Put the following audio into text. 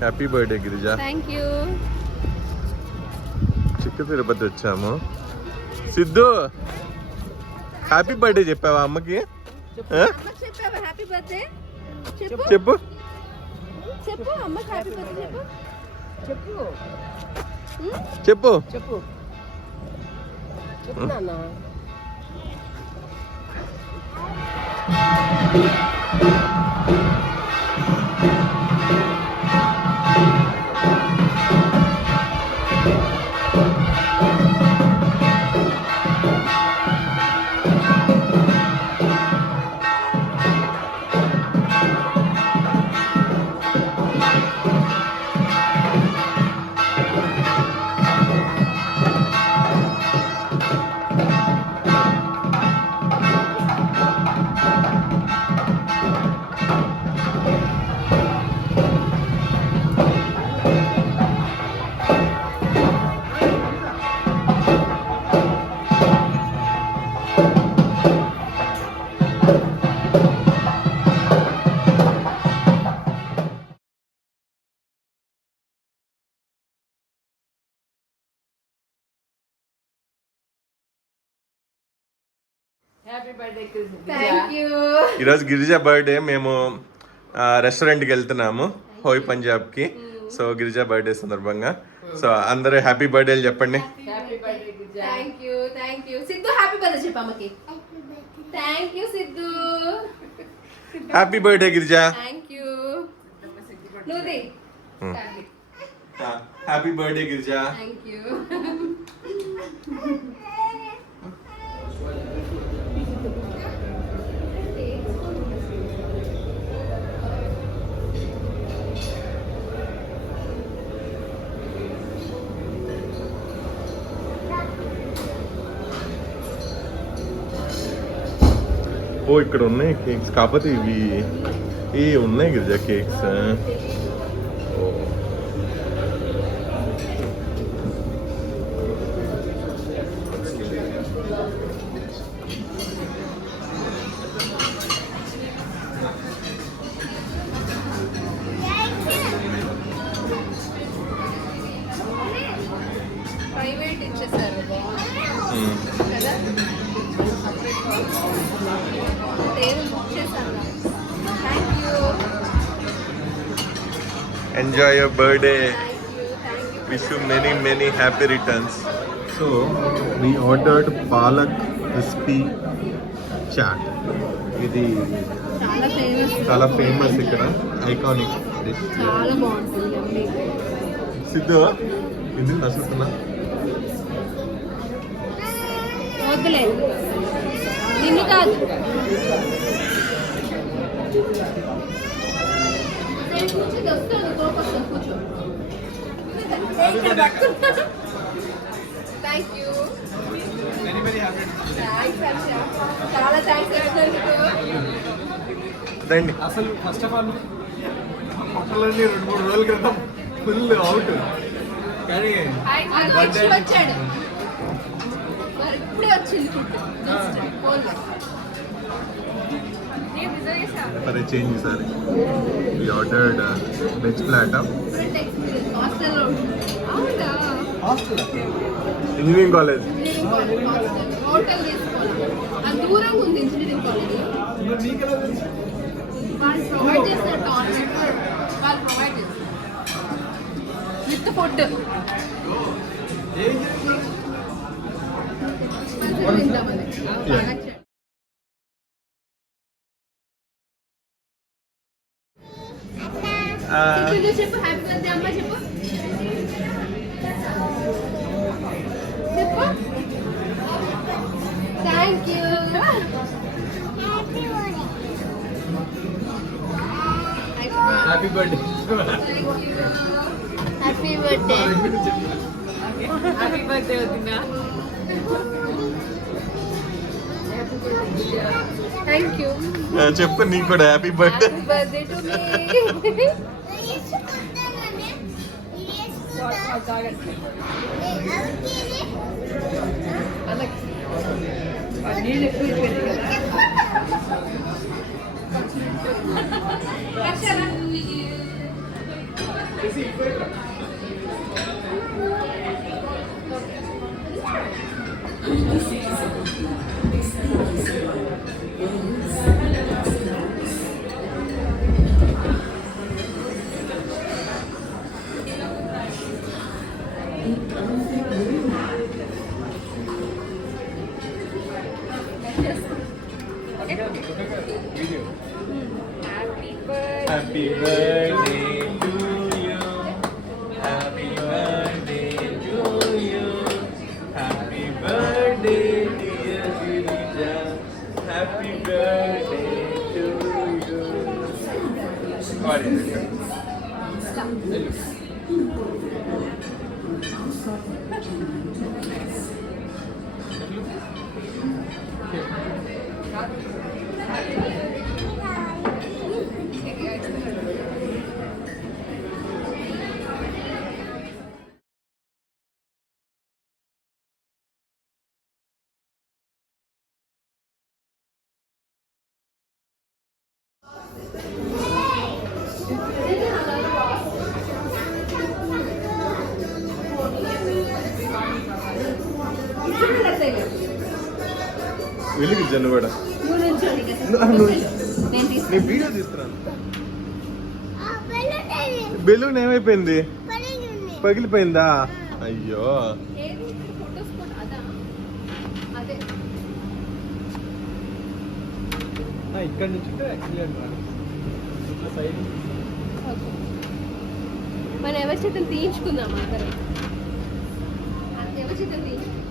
Happy birthday Girija. Thank you. చిక్క తిరుపతి వచ్చాము. Siddhu happy birthday చెప్పావా అమ్మకి? హ్యాపీ బర్త్డే చెప్పు చెప్పు అమ్మకి హ్యాపీ బర్త్డే చెప్పు చెప్పు చెప్పు చెప్పు నాన్న. ఈరోజు గిరిజ బర్త్డే. మేము రెస్టారెంట్కి వెళ్తున్నాము హోయ్ పంజాబ్కి. సో గిరిజ బర్త్డే సందర్భంగా సో అందరూ హ్యాపీ బర్త్డేలు చెప్పండి. Happy birthday Girija. Happy birthday Girija. ఓ ఇక్కడ ఉన్నాయి కేక్స్, కాకపోతే ఇవి ఉన్నాయి గిరిజ కేక్స్. ప్రైవేట్ ఇచ్చేసారు కదా. Enjoy your birthday. Wish you many happy returns. So we ordered palak crispy chaat. ఇది చాలా ఫేమస్ ఇక్కడ, ఐకానిక్ డిష్. చాలా బాగుంటుంది. సిద్ధు ఇది నచ్చుతున్నా వద్దులే నిన్ను కాదు. Thank you. చాలా థ్యాంక్స్. రండి. అసలు ఫస్ట్ ఆఫ్ ఆల్ మొక్కలన్నీ 2-3 రోజుల క్రితం ఫుల్ అవుట్, కానీ వచ్చాడు ఇప్పుడే వచ్చింది food. For a change, sir, we ordered veg platter. Engineering college. Hotel తీసుకోవాలి, దూరంగా ఉంది ఇంజనీరింగ్ కాలేజ్. వాళ్ళు ప్రొవైడ్ చేస్తారు, వాళ్ళు ప్రొవైడ్ చేస్తారు విత్ ఫుడ్. చెప్పు హ్యాపీ బర్త్డే అమ్మ చెప్పు. చెప్పు thank you. Happy birthday. Happy birthday. Happy birthday వదినా. Thank you. చెప్పు నీకు కూడా happy birthday. Happy birthday to me. నీళ్ళు ఎక్కువ అయిపోయింది కదా. Happy birthday to you happy birthday to you happy birthday dear Girija happy birthday to you వెలుగు జన్ను కూడా నీ వీడియో తీస్తున్నాను బెలూన్ ఏమైపోయింది పగిలిపోయిందా అయ్యో ఇక్కడ నుంచి సైడ్ మన ఎవరి చేతులు తీయించుకుందాం అందరం ఎవరి చేతులు తీయించుకుందాం